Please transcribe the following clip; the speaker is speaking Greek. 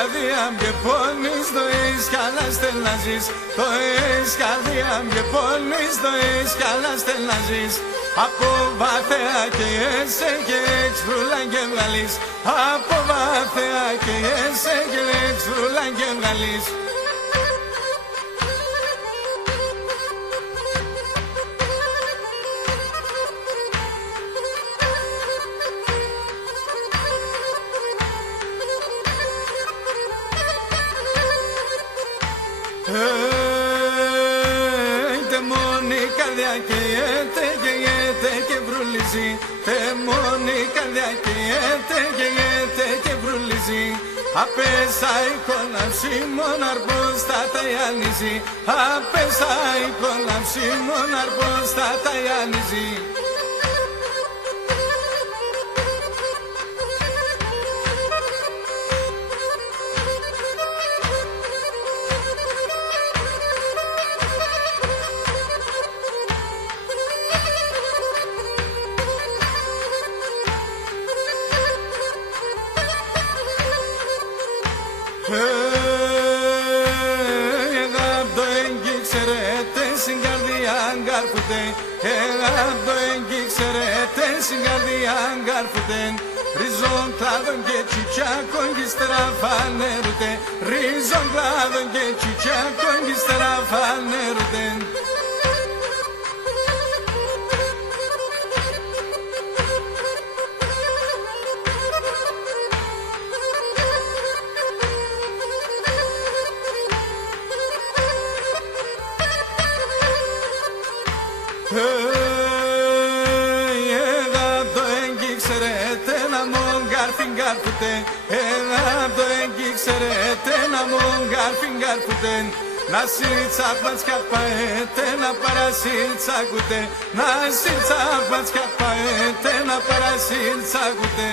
καρδιά και πόνεις, το έχεις καλά στελναζείς. Το έχεις καρδιά και πόνεις, το έχεις καλά στελναζείς. Από βαθέα και έσαι και εξφρούλαν και βγαλείς. Από βαθέα και έσαι και εξφρούλαν και βγαλείς. Τεμόνη καρδιά και γέτε και βρουλίζει. Τεμόνη καρδιά και και βρουλίζει. Απέσα η κόλαυση μοναρπός θα ταϊάνιζει. Απέσα η κόλαυση μοναρπός θα ταϊάνιζει. Εγάπτω έγκυ ξέρετε στην καρδιά γκάρφουτε. Εγάπτω έγκυ ξέρετε στην καρδιά γκάρφουτε. Ριζόν κλάδων και τσιτσάκων κι ύστερα φανέρουτε. Ριζόν κλάδων και τσιτσάκων κι ύστερα φανέρουτε. Εγάπτω έγκυ ξέρετε να μον γκάρφιν γκάρφουτε. Εγάπτω έγκυ ξέρετε να μον γκάρφιν γκάρφουτε. Να σιρτσάπαν σκαπαέτε να παρασιρτσάκουτε. Να σιρτσάπαν σκαπαέτε να παρασιρτσάκουτε.